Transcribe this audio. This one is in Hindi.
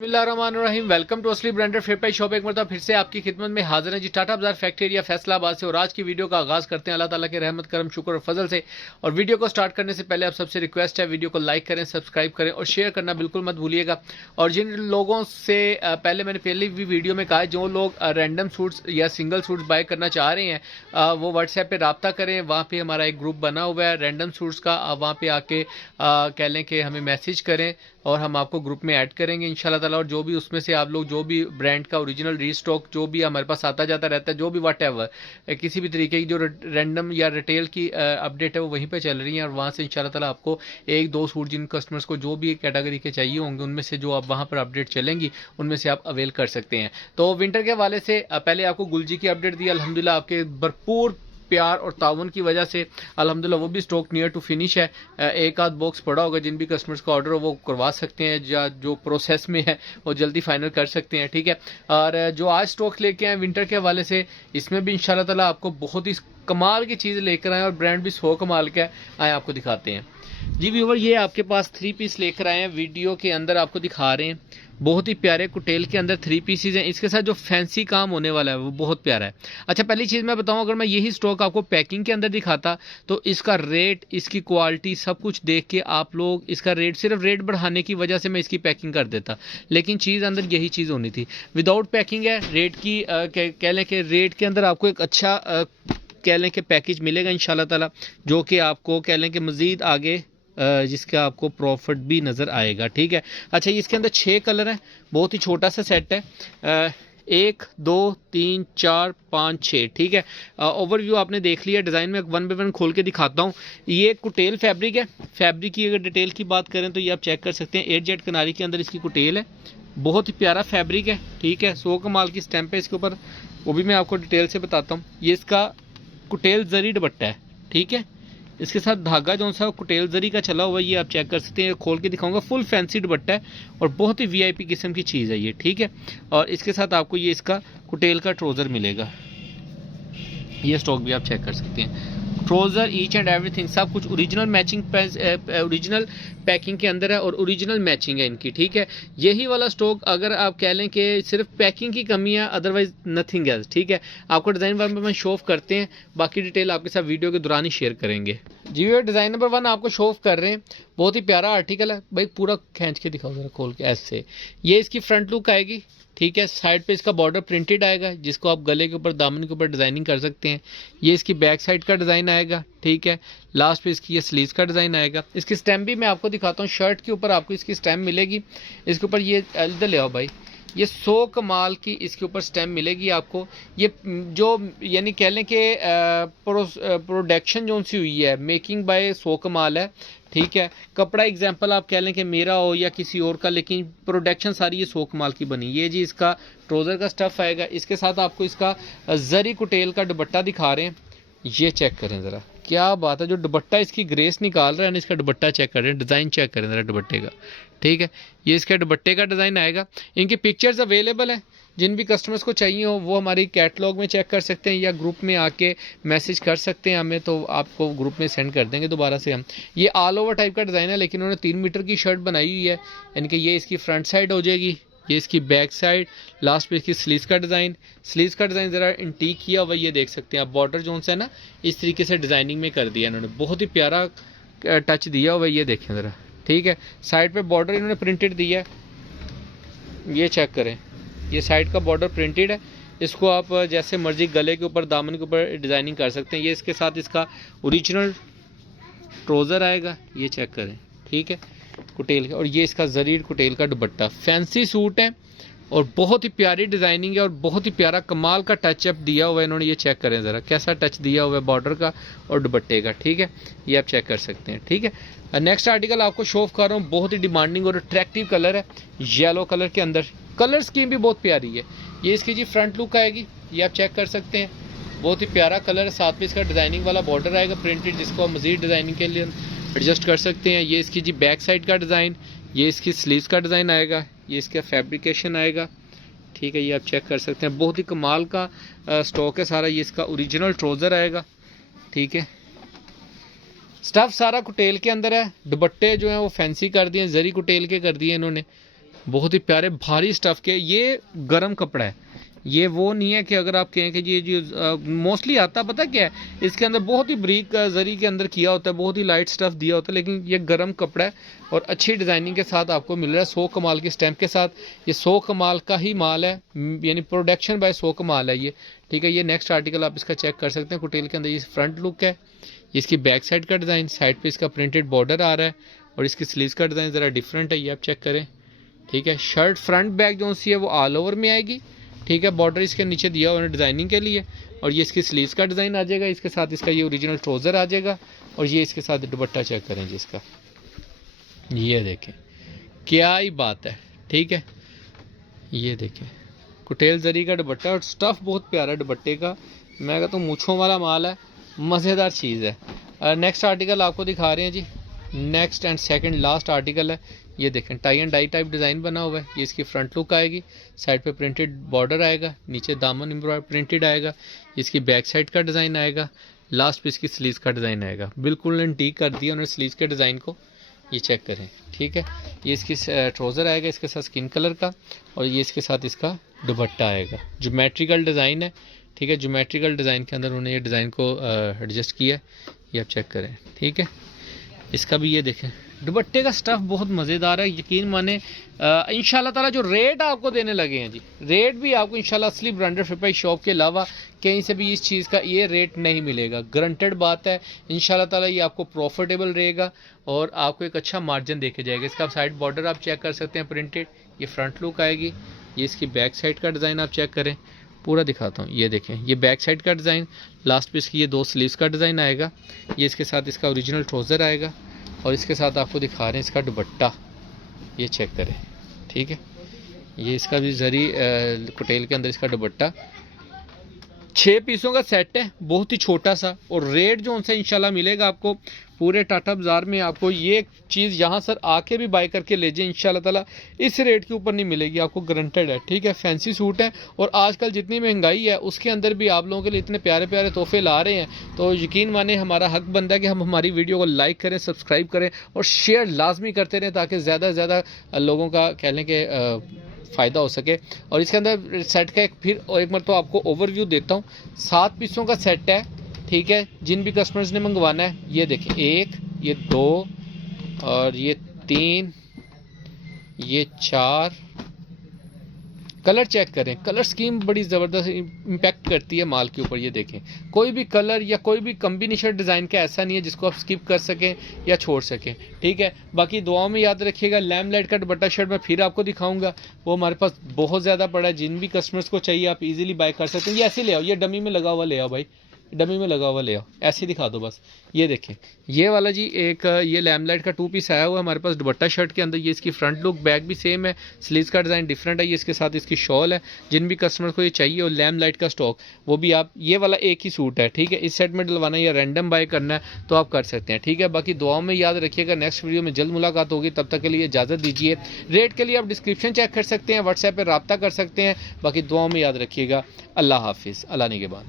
बिस्मिल्लाहिर्रहमानिर्रहीम। वेलकम टू असली ब्रांडेड फेयर प्राइस शॉप। एक मरतबा फिर से आपकी खिदमत में हाजिर है जी, टाटा बाजार फैक्ट्री एरिया फैसलाबाद से। और आज की वीडियो का आगाज करते हैं अल्लाह ताला के रहमत करम शुक्र और फजल से। और वीडियो को स्टार्ट करने से पहले आप सबसे रिक्वेस्ट है, वीडियो को लाइक करें, सब्सक्राइब करें और शेयर करना बिल्कुल मत भूलिएगा। और जिन लोगों से पहले मैंने पहली भी वीडियो में कहा, जो लोग रैंडम सूट्स या सिंगल सूट्स बाय करना चाह रहे हैं वो व्हाट्सएप पे रब्ता करें। वहाँ पे हमारा एक ग्रुप बना हुआ है रैंडम सूट्स का। आप वहाँ पे आके कह लें कि हमें मैसेज करें और हम आपको ग्रुप में ऐड करेंगे इंशाल्लाह ताला। और जो भी उसमें से आप लोग जो भी ब्रांड का ओरिजिनल रीस्टॉक जो भी हमारे पास आता जाता रहता है, जो भी वट एवर किसी भी तरीके की जो रैंडम या रिटेल की अपडेट है वो वहीं पे चल रही है। और वहाँ से इंशाल्लाह ताला आपको एक दो सूट जिन कस्टमर्स को जो भी कैटेगरी के चाहिए होंगे उनमें से जो आप वहाँ पर अपडेट चलेंगी उनमें से आप अवेल कर सकते हैं। तो विंटर के हवाले से पहले आपको गुलजी की अपडेट दी, अल्हम्दुलिल्लाह आपके भरपूर प्यार और ताउन की वजह से अल्हम्दुलिल्लाह वो भी स्टॉक नियर टू फिनिश है। एक आध बॉक्स पड़ा होगा, जिन भी कस्टमर्स का ऑर्डर हो वो करवा सकते हैं, या जो प्रोसेस में है वो जल्दी फाइनल कर सकते हैं, ठीक है। और जो आज स्टॉक लेके आए विंटर के हवाले से, इसमें भी इंशाल्लाह ताला आपको बहुत ही कमाल की चीज़ लेकर आए और ब्रांड भी 100 कमाल का है। आए आपको दिखाते हैं जी व्यूवर, ये आपके पास 3 पीस लेकर आए हैं। वीडियो के अंदर आपको दिखा रहे हैं, बहुत ही प्यारे कुटेल के अंदर 3 पीसेज हैं। इसके साथ जो फैंसी काम होने वाला है वो बहुत प्यारा है। अच्छा, पहली चीज़ मैं बताऊं, अगर मैं यही स्टॉक आपको पैकिंग के अंदर दिखाता तो इसका रेट, इसकी क्वालिटी, सब कुछ देख के आप लोग इसका रेट, सिर्फ रेट बढ़ाने की वजह से मैं इसकी पैकिंग कर देता, लेकिन चीज़ अंदर यही चीज़ होनी थी। विदाउट पैकिंग है, रेट की कह लें कि रेट के अंदर आपको एक अच्छा कह लें कि पैकेज मिलेगा इंशाल्लाह ताला, जो कि आपको कह लें कि मज़ीद आगे जिसका आपको प्रॉफिट भी नज़र आएगा, ठीक है। अच्छा, इसके अंदर 6 कलर हैं, बहुत ही छोटा सा सेट है। 1 2 3 4 5 6, ठीक है। ओवरव्यू आपने देख लिया। डिज़ाइन में 1 बाय 1 खोल के दिखाता हूँ। ये कुटेल फैब्रिक है। फैब्रिक की अगर डिटेल की बात करें तो ये आप चेक कर सकते हैं, 8 जेट किनारी के अंदर इसकी कुटेल है। बहुत ही प्यारा फैब्रिक है, ठीक है। 100 कमाल की स्टैंप है इसके ऊपर, वो भी मैं आपको डिटेल से बताता हूँ। ये इसका कुटेल जरी दुपट्टा है, ठीक है। इसके साथ धागा जो सा कुटेल जरी का चला हुआ है, ये आप चेक कर सकते हैं। खोल के दिखाऊंगा, फुल फैंसी दुपट्टा है और बहुत ही वीआईपी किस्म की चीज़ है ये, ठीक है। और इसके साथ आपको ये इसका कुटेल का ट्राउज़र मिलेगा। ये स्टॉक भी आप चेक कर सकते हैं। ट्राउज़र, ईच एंड एवरीथिंग सब कुछ ओरिजिनल मैचिंग, ओरिजिनल पैकिंग के अंदर है और ओरिजिनल मैचिंग है इनकी, ठीक है। यही वाला स्टॉक अगर आप कह लें कि सिर्फ पैकिंग की कमी है, अदरवाइज नथिंग एल्स, ठीक है। आपको डिज़ाइन वन में शो ऑफ करते हैं, बाकी डिटेल आपके साथ वीडियो के दौरान ही शेयर करेंगे जी। ये डिज़ाइन नंबर 1 आपको शो ऑफ कर रहे हैं। बहुत ही प्यारा आर्टिकल है भाई, पूरा खींच के दिखाओ जरा खोल के ऐसे। ये इसकी फ्रंट लुक आएगी, ठीक है। साइड पे इसका बॉर्डर प्रिंटेड आएगा, जिसको आप गले के ऊपर, दामन के ऊपर डिजाइनिंग कर सकते हैं। ये इसकी बैक साइड का डिजाइन आएगा, ठीक है। लास्ट पे इसकी ये स्लीव्स का डिजाइन आएगा। इसकी स्टैम्प भी मैं आपको दिखाता हूँ। शर्ट के ऊपर आपको इसकी स्टैम्प मिलेगी। इसके ऊपर ये इधर ले आओ भाई, ये 100 कमाल की इसके ऊपर स्टैम्प मिलेगी आपको। ये जो यानी कह लें कि प्रोडक्शन जो सी हुई है, मेकिंग बाय 100 कमाल है, ठीक है। कपड़ा एग्जांपल आप कह लें कि मेरा हो या किसी और का, लेकिन प्रोडक्शन सारी ये 100 कमाल की बनी। ये जी इसका ट्राउज़र का स्टफ आएगा। इसके साथ आपको इसका जरी कुटेल का दुपट्टा दिखा रहे हैं, ये चेक करें ज़रा, क्या बात है। जो दुपट्टा इसकी ग्रेस निकाल रहा है ना, इसका दुपट्टा चेक करें, डिज़ाइन चेक करें ज़रा दुपट्टे का, ठीक है। ये इसका दुपट्टे का डिज़ाइन आएगा। इनकी पिक्चर्स अवेलेबल है, जिन भी कस्टमर्स को चाहिए हो वो हमारी कैटलॉग में चेक कर सकते हैं या ग्रुप में आके मैसेज कर सकते हैं हमें, तो आपको ग्रुप में सेंड कर देंगे दोबारा से हम। ये ऑल ओवर टाइप का डिज़ाइन है, लेकिन उन्होंने 3 मीटर की शर्ट बनाई हुई है, यानी कि ये इसकी फ्रंट साइड हो जाएगी, ये इसकी बैक साइड, लास्ट पे इसकी स्लीव्स का डिज़ाइन। स्लीव्स का डिज़ाइन ज़रा इंटीक किया हुआ, ये देख सकते हैं आप। बॉर्डर जो है ना, इस तरीके से डिज़ाइनिंग में कर दिया इन्होंने, बहुत ही प्यारा टच दिया हुआ, ये देखें ज़रा, ठीक है। साइड पे बॉर्डर इन्होंने प्रिंटेड दिया है, ये चेक करें, ये साइड का बॉर्डर प्रिंटेड है। इसको आप जैसे मर्जी गले के ऊपर, दामन के ऊपर डिज़ाइनिंग कर सकते हैं। ये इसके साथ इसका ओरिजिनल ट्राउज़र आएगा, ये चेक करें, ठीक है, कुटेल का। और ये इसका जरीर कुटेल का दुपट्टा। फैंसी सूट है और बहुत ही प्यारी डिज़ाइनिंग है और बहुत ही प्यारा कमाल का टचअप दिया हुआ है इन्होंने। ये चेक करें ज़रा, कैसा टच दिया हुआ है बॉर्डर का और दुपट्टे का, ठीक है। ये आप चेक कर सकते हैं, ठीक है। नेक्स्ट आर्टिकल आपको शो ऑफ कर रहा हूँ। बहुत ही डिमांडिंग और अट्रैक्टिव कलर है, येलो कलर के अंदर। कलर स्कीम भी बहुत प्यारी है। ये इसकी जी फ्रंट लुक आएगी, ये आप चेक कर सकते हैं। बहुत ही प्यारा कलर है, साथ में इसका डिज़ाइनिंग वाला बॉर्डर आएगा प्रिंटेड, जिसको आप मज़ीद डिज़ाइनिंग के लिए एडजस्ट कर सकते हैं। ये इसकी जी बैक साइड का डिज़ाइन, ये इसकी स्लीव्स का डिज़ाइन आएगा, ये इसका फैब्रिकेशन आएगा, ठीक है। ये आप चेक कर सकते हैं, बहुत ही कमाल का स्टॉक है सारा। ये इसका ओरिजिनल ट्राउज़र आएगा, ठीक है। स्टफ सारा कुटेल के अंदर है। दुपट्टे जो हैं वो फैंसी कर दिए, जरी कुटेल के कर दिए इन्होंने, बहुत ही प्यारे भारी स्टफ के, ये गर्म कपड़ा है, ये वो नहीं है कि अगर आप कहें कि ये जो मोस्टली आता पता क्या है, इसके अंदर बहुत ही ब्रीक जरी के अंदर किया होता है, बहुत ही लाइट स्टफ दिया होता है, लेकिन ये गर्म कपड़ा है और अच्छी डिज़ाइनिंग के साथ आपको मिल रहा है 100 कमाल की स्टैम्प के साथ। ये 100 कमाल का ही माल है, यानी प्रोडक्शन बाय 100 कमाल है ये, ठीक है। ये नेक्स्ट आर्टिकल आप इसका चेक कर सकते हैं। कुटेल के अंदर ये फ्रंट लुक है, इसकी बैक साइड का डिज़ाइन, साइड पे इसका प्रिंटेड बॉर्डर आ रहा है और इसकी स्लीव्स का डिज़ाइन ज़रा डिफरेंट है, ये आप चेक करें, ठीक है। शर्ट फ्रंट बैक जो सी है वो ऑल ओवर में आएगी, ठीक है। बॉर्डर इसके नीचे दिया हुआ है डिज़ाइनिंग के लिए और ये इसकी स्लीव्स का डिज़ाइन आ जाएगा, इसके साथ इसका ये ओरिजिनल ट्राउज़र आ जाएगा और ये इसके साथ दुपट्टा चेक करें जी इसका, ये देखें क्या ही बात है, ठीक है। ये देखें कुटेल जरी का दुपट्टा और स्टफ़ बहुत प्यारा दुपट्टे का, मैं कहता हूँ मूँछों वाला माल है, मज़ेदार चीज़ है। नेक्स्ट आर्टिकल आपको दिखा रहे हैं जी, next and second last article है। ये देखें tie and dye type design बना हुआ है, ये इसकी फ्रंट लुक आएगी, साइड पे प्रिंटेड बॉर्डर आएगा, नीचे दामन एम्ब्रॉयडरी प्रिंटेड आएगा, इसकी बैक साइड का डिज़ाइन आएगा, लास्ट पे इसकी स्लीव्स का डिज़ाइन आएगा। बिल्कुल एंटीक कर दिया उन्होंने स्लीव्स के डिज़ाइन को, ये चेक करें, ठीक है। ये इसकी ट्राउज़र आएगा इसके साथ स्किन कलर का और ये इसके साथ इसका दुपट्टा आएगा। ज्योमेट्रिकल डिज़ाइन है, ठीक है। ज्योमेट्रिकल डिज़ाइन के अंदर उन्होंने ये डिज़ाइन को एडजस्ट किया है, ये आप चेक करें, ठीक है। इसका भी ये देखें दुपट्टे का स्टफ़ बहुत मज़ेदार है, यकीन माने इंशाल्लाह ताला जो रेट आपको देने लगे हैं जी, रेट भी आपको इंशाल्लाह असली ब्रांडेड फिपाई शॉप के अलावा कहीं से भी इस चीज़ का ये रेट नहीं मिलेगा, गारंटेड बात है। इंशाल्लाह ताला ये आपको प्रॉफिटेबल रहेगा और आपको एक अच्छा मार्जिन देके जाएगा। इसका साइड बॉर्डर आप चेक कर सकते हैं प्रिंटेड, ये फ्रंट लुक आएगी, ये इसकी बैक साइड का डिज़ाइन आप चेक करें, पूरा दिखाता हूँ। ये देखें ये बैक साइड का डिज़ाइन, लास्ट पे इसकी ये 2 स्लीव्स का डिज़ाइन आएगा, ये इसके साथ इसका ओरिजिनल ट्राउज़र आएगा और इसके साथ आपको दिखा रहे हैं इसका दुपट्टा, ये चेक करें, ठीक है। ये इसका भी जरी कुटेल के अंदर इसका दुपट्टा 6 पीसों का सेट है, बहुत ही छोटा सा, और रेट जो उनसे इंशाल्लाह मिलेगा आपको पूरे टाटा बाजार में। आपको ये चीज़ यहाँ सर आके भी बाय करके ले जाए, इंशाल्लाह ताला इस रेट के ऊपर नहीं मिलेगी आपको, गारंटेड है, ठीक है। फैंसी सूट है और आजकल जितनी महंगाई है उसके अंदर भी आप लोगों के लिए इतने प्यारे प्यारे तोहफे ला रहे हैं, तो यकीन माने हमारा हक बनता है कि हम हमारी वीडियो को लाइक करें, सब्सक्राइब करें और शेयर लाजमी करते रहें, ताकि ज़्यादा से ज़्यादा लोगों का कह लें कि फ़ायदा हो सके। और इसके अंदर सेट का एक मरतबा आपको ओवरव्यू देता हूँ। 7 पीसों का सेट है, ठीक है। जिन भी कस्टमर्स ने मंगवाना है, ये देखें 1, ये 2 और ये 3, ये 4, कलर चेक करें, कलर स्कीम बड़ी ज़बरदस्त इम्पैक्ट करती है माल के ऊपर। ये देखें कोई भी कलर या कोई भी कम्बिनेशन डिज़ाइन का ऐसा नहीं है जिसको आप स्किप कर सकें या छोड़ सकें, ठीक है। बाकी दुआओं में याद रखिएगा, लैमलाइट का दुपट्टा शर्ट मैं फिर आपको दिखाऊंगा, वो हमारे पास बहुत ज़्यादा पड़ा है, जिन भी कस्टमर्स को चाहिए आप इजीली बाय कर सकते हैं। ये ऐसे ले आओ, ये डमी में लगा हुआ ले आओ भाई, डमी में लगा हुआ ले आओ, ऐसे दिखा दो बस। ये देखें ये वाला जी एक ये लैमलाइट का 2 पीस आया हुआ है हमारे पास दुपट्टा शर्ट के अंदर, ये इसकी फ्रंट लुक, बैक भी सेम है, स्लीव्स का डिज़ाइन डिफरेंट है, ये इसके साथ इसकी शॉल है। जिन भी कस्टमर को ये चाहिए और लैमलाइट का स्टॉक, वो भी आप, ये वाला एक ही सूट है, ठीक है। इस सेट में डलवाना या रैंडम बाय करना है तो आप कर सकते हैं, ठीक है। बाकी दुआओं में याद रखिएगा, नेक्स्ट वीडियो में जल्द मुलाकात होगी, तब तक के लिए इजाज़त दीजिए। रेट के लिए आप डिस्क्रिप्शन चेक कर सकते हैं, व्हाट्सएप पर रब्ता कर सकते हैं। बाकी दुआओं में याद रखिएगा। अल्लाह हाफिज़, अल्लाह निगहबान।